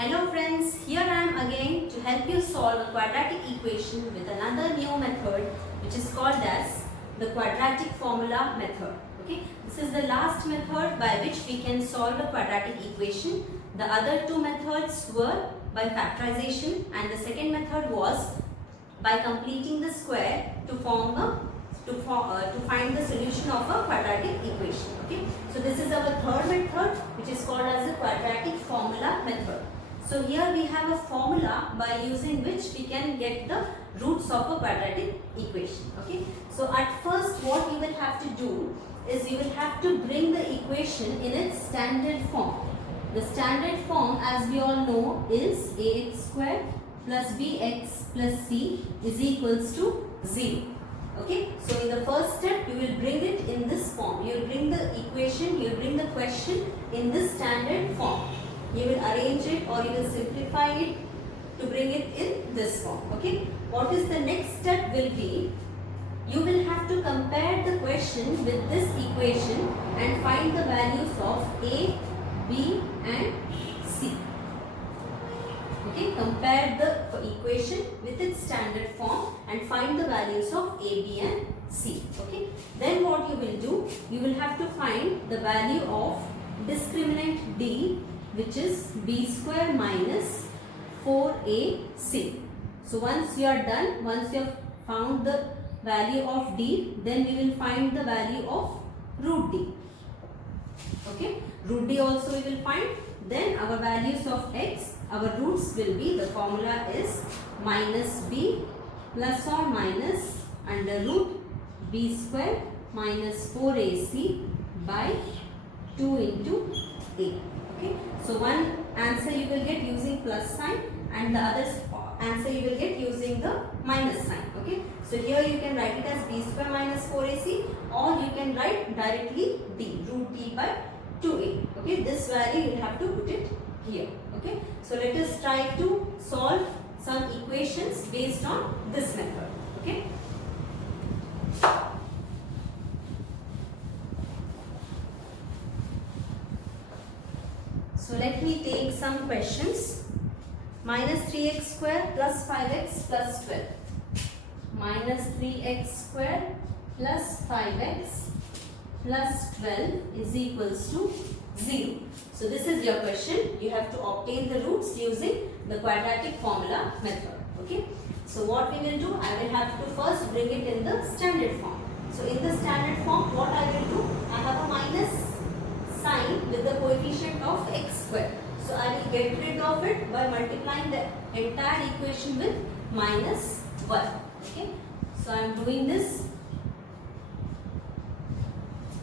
Hello friends, here I am again to help you solve a quadratic equation with another new method which is called as the quadratic formula method. Okay, this is the last method by which we can solve a quadratic equation. The other two methods were by factorization and the second method was by completing the square to find the solution of a quadratic equation. Okay, so this is our third method which is called as the quadratic formula method. So here we have a formula by using which we can get the roots of a quadratic equation. Okay, so at first what you will have to do is you will have to bring the equation in its standard form. The standard form, as we all know, is ax square plus bx plus c is equals to 0. Okay, so in the first step you will bring it in this form. You will bring the equation, you will bring the question in this standard form. You will arrange it or you will simplify it to bring it in this form. Okay, what is the next step will be, you will have to compare the question with this equation and find the values of a, b and c. Okay, compare the equation with its standard form and find the values of a, b and c. Okay, then what you will do, you will have to find the value of discriminant d, which is b square minus 4ac. So once you are done, once you have found the value of d, then we will find the value of root d. Okay, root d also we will find. Then our values of x, our roots will be, the formula is minus b plus or minus under root b square minus 4ac by 2 into a. Okay, so one answer you will get using plus sign and the other answer you will get using the minus sign. Okay, so here you can write it as b square minus 4ac or you can write directly d, root d by 2a. Okay, this value you will have to put it here. Okay, so let us try to solve some equations based on this method. Okay. So let me take some questions. Minus 3x square plus 5x plus 12. Minus 3x square plus 5x plus 12 is equals to 0. So this is your question. You have to obtain the roots using the quadratic formula method. Okay. So what we will do, I will have to first bring it in the standard form. So in the standard form, what I will do, I have a minus sign with the coefficient of x square. So I will get rid of it by multiplying the entire equation with minus 1. Okay. So I am doing this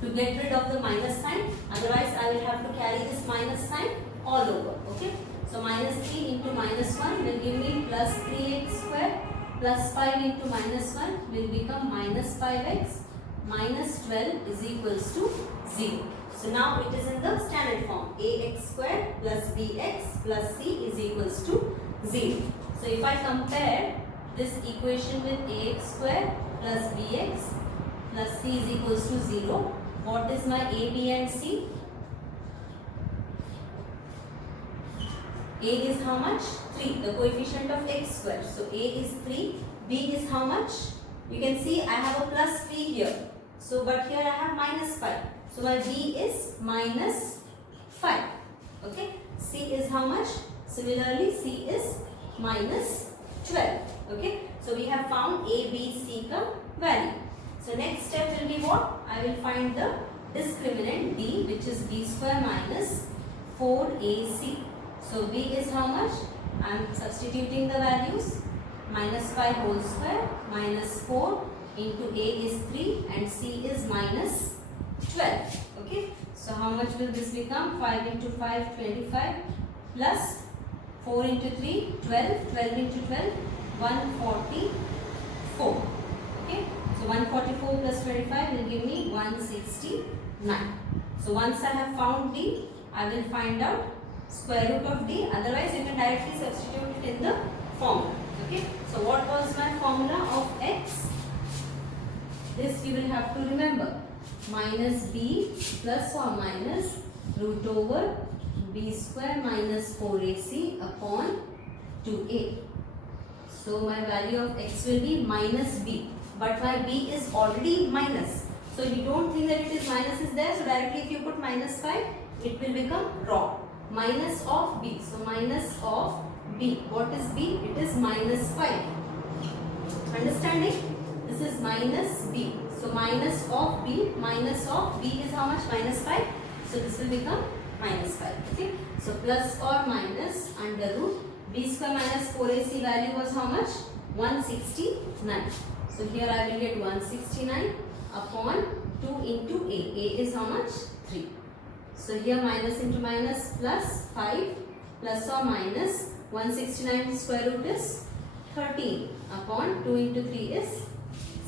to get rid of the minus sign. Otherwise I will have to carry this minus sign all over. Okay. So minus 3 into minus 1 will give me plus 3x square plus 5 into minus 1 will become minus 5x minus 12 is equals to 0. So now it is in the standard form, ax square plus bx plus c is equals to 0. So if I compare this equation with ax square plus bx plus c is equals to 0, what is my a, b and c? A is how much? 3, the coefficient of x square. So a is 3, b is how much? You can see I have a plus 3 here. So but here I have minus 5. So my b is minus 5. Okay. C is how much? Similarly, c is minus 12. Okay. So we have found a, b, c ka value. So next step will be what? I will find the discriminant d, which is b square minus 4ac. So b is how much? I am substituting the values. Minus 5 whole square minus 4 into a is 3 and c is minus 12. Okay. So how much will this become? 5 into 5, 25 plus 4 into 3, 12. 12 into 12, 144. Okay. So 144 plus 25 will give me 169. So once I have found d, I will find out square root of d. Otherwise you can directly substitute it in the formula. Okay. So what was my formula of x? This you will have to remember. Minus b plus or minus root over b square minus 4ac upon 2a. So my value of x will be minus b, but my b is already minus. So you don't think that it is minus is there, so directly if you put minus 5, it will become wrong. Minus of b, so minus of b. What is b? It is minus 5. Understanding? This is minus b. So minus of b is how much? Minus 5. So this will become minus 5. Okay. So plus or minus under root b square minus 4ac value was how much? 169. So here I will get 169 upon 2 into a. A is how much? 3. So here minus into minus plus 5 plus or minus 169 square root is 13 upon 2 into 3 is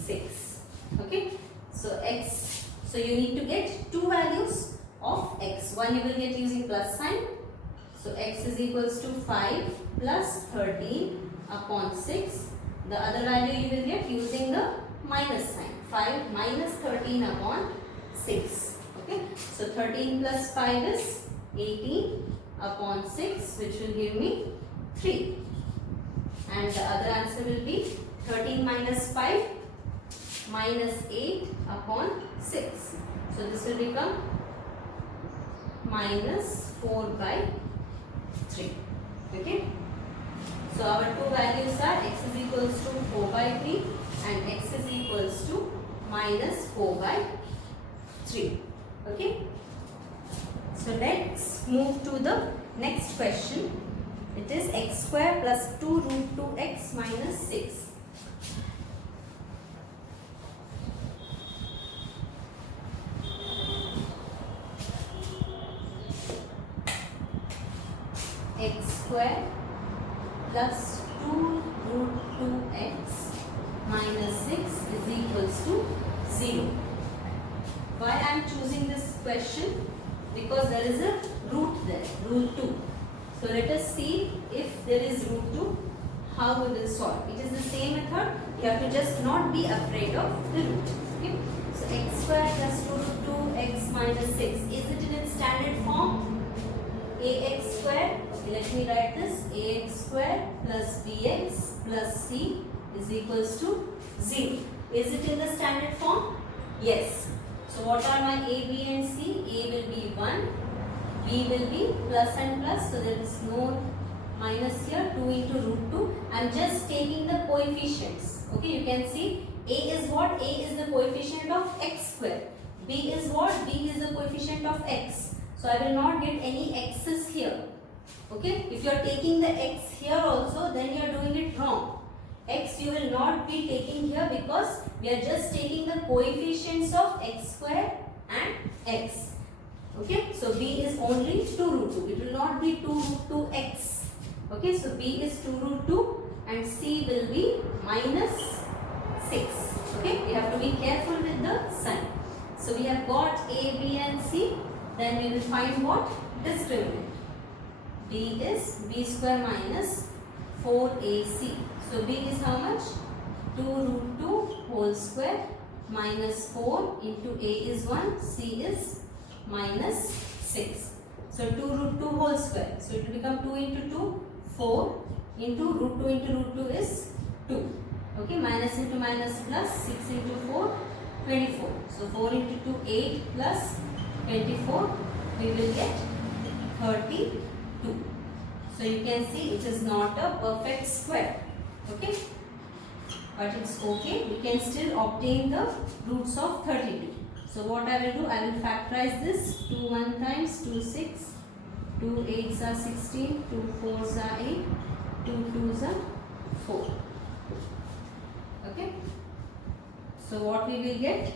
6. Okay. So x. So you need to get two values of x. One you will get using plus sign. So x is equals to 5 plus 13 upon 6. The other value you will get using the minus sign. 5 minus 13 upon 6. Okay. So 13 plus 5 is 18 upon 6, which will give me 3. And the other answer will be 13 minus 5 minus 8 upon 6. So this will become minus 4 by 3. Okay. So our two values are x is equals to 4 by 3 and x is equals to minus 4 by 3. Okay. So let's move to the next question. It is x square plus 2 root 2x minus 6. X square plus 2 root 2x minus 6 is equals to 0. Why I am choosing this question? Because there is a root there, root 2. So let us see if there is root 2, how we will solve. It is the same method. You have to just not be afraid of the root. Okay. So x square plus 2 root 2x minus 6. Is it in its standard form? Ax square. Okay, let me write this. Ax square plus bx plus c is equals to 0. Is it in the standard form? Yes. So what are my a, b and c? A will be 1. B will be plus and plus, so there is no minus here. 2 into root 2. I am just taking the coefficients. Okay, you can see a is what? A is the coefficient of x square. B is what? B is the coefficient of x. So I will not get any x's here. Okay, if you are taking the x here also, then you are doing it wrong. X you will not be taking here because we are just taking the coefficients of x square and x. Okay, so b is only 2 root 2. It will not be 2 root 2x. Okay, so b is 2 root 2 and c will be minus 6. Okay, we have to be careful with the sign. So we have got a, b and c. Then we will find what? Discriminant. b is b square minus 4ac. So b is how much? 2 root 2 whole square minus 4 into a is 1, c is minus 6. So 2 root 2 whole square. So it will become 2 into 2, 4 into root 2 is 2. Okay, minus into minus plus 6 into 4, 24. So 4 into 2, 8 plus 24, we will get 32. So you can see it is not a perfect square. Okay, but it's okay. We can still obtain the roots of 32. So what I will do, I will factorize this. 2 1 times 2 6, 2 8s are 16, 2 4s are 8, 2 2s are 4. Okay. So what we will get?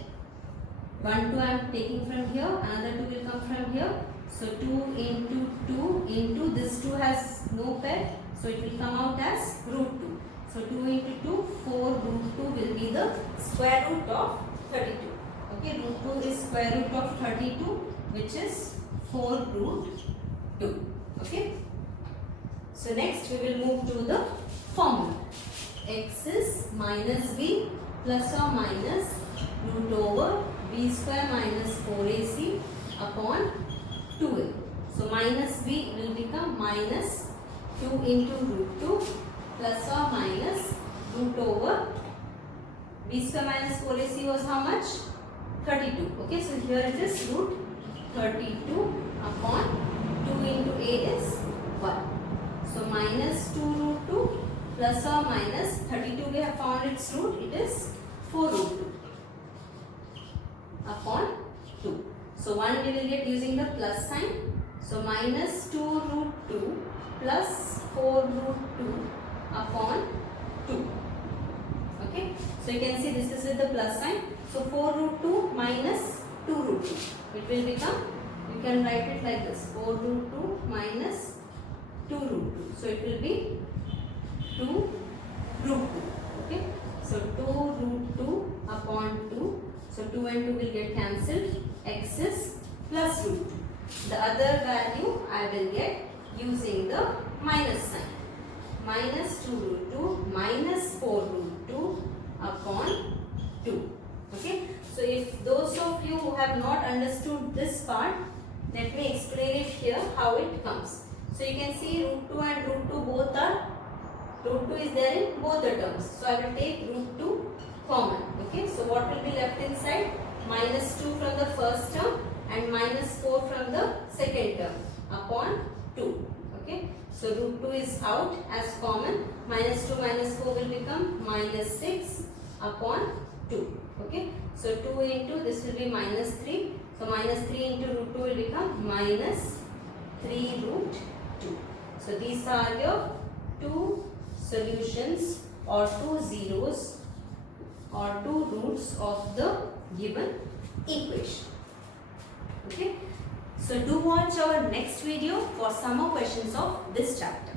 1 2 I am taking from here, another 2 will come from here. So 2 into 2 into this 2 has no pair, so it will come out as root 2. So 2 into 2, 4 root 2 will be the square root of 32. Okay, root 2 is square root of 32, which is 4 root 2. Okay. So next we will move to the formula. X is minus b plus or minus root over b square minus 4ac upon 2a. So minus b will become minus 2 into root 2 plus or minus root over b square minus 4ac was how much? 32. Okay, so here it is root 32 upon 2 into a is 1. So minus 2 root 2 plus or minus 32 we have found its root, it is 4 root 2 upon 2. So 1 we will get using the plus sign. So minus 2 root 2 plus 4 root 2 upon 2. Okay. So you can see this is with the plus sign. So 4 root 2 minus 2 root 2. It will become, you can write it like this, 4 root 2 minus 2 root 2. So it will be 2 root 2. Okay. So 2 root 2 upon 2. So 2 and 2 will get cancelled. X is plus root 2. The other value I will get using the minus sign. Minus 2 root 2 minus 4 root 2 upon 2. Okay. So if those of you who have not understood this part, let me explain it here how it comes. So you can see root 2 and root 2 both are, root 2 is there in both the terms. So I will take root 2 common. Okay. So what will be left inside? Minus 2 from the first term and minus 4 from the second term upon 2. Okay. So root 2 is out as common. Minus 2 minus 4 will become minus 6 upon 2. Okay. So 2 into this will be minus 3. So minus 3 into root 2 will become minus 3 root 2. So these are your two solutions or two zeros or two roots of the given equation. Okay. So do watch our next video for some more questions of this chapter.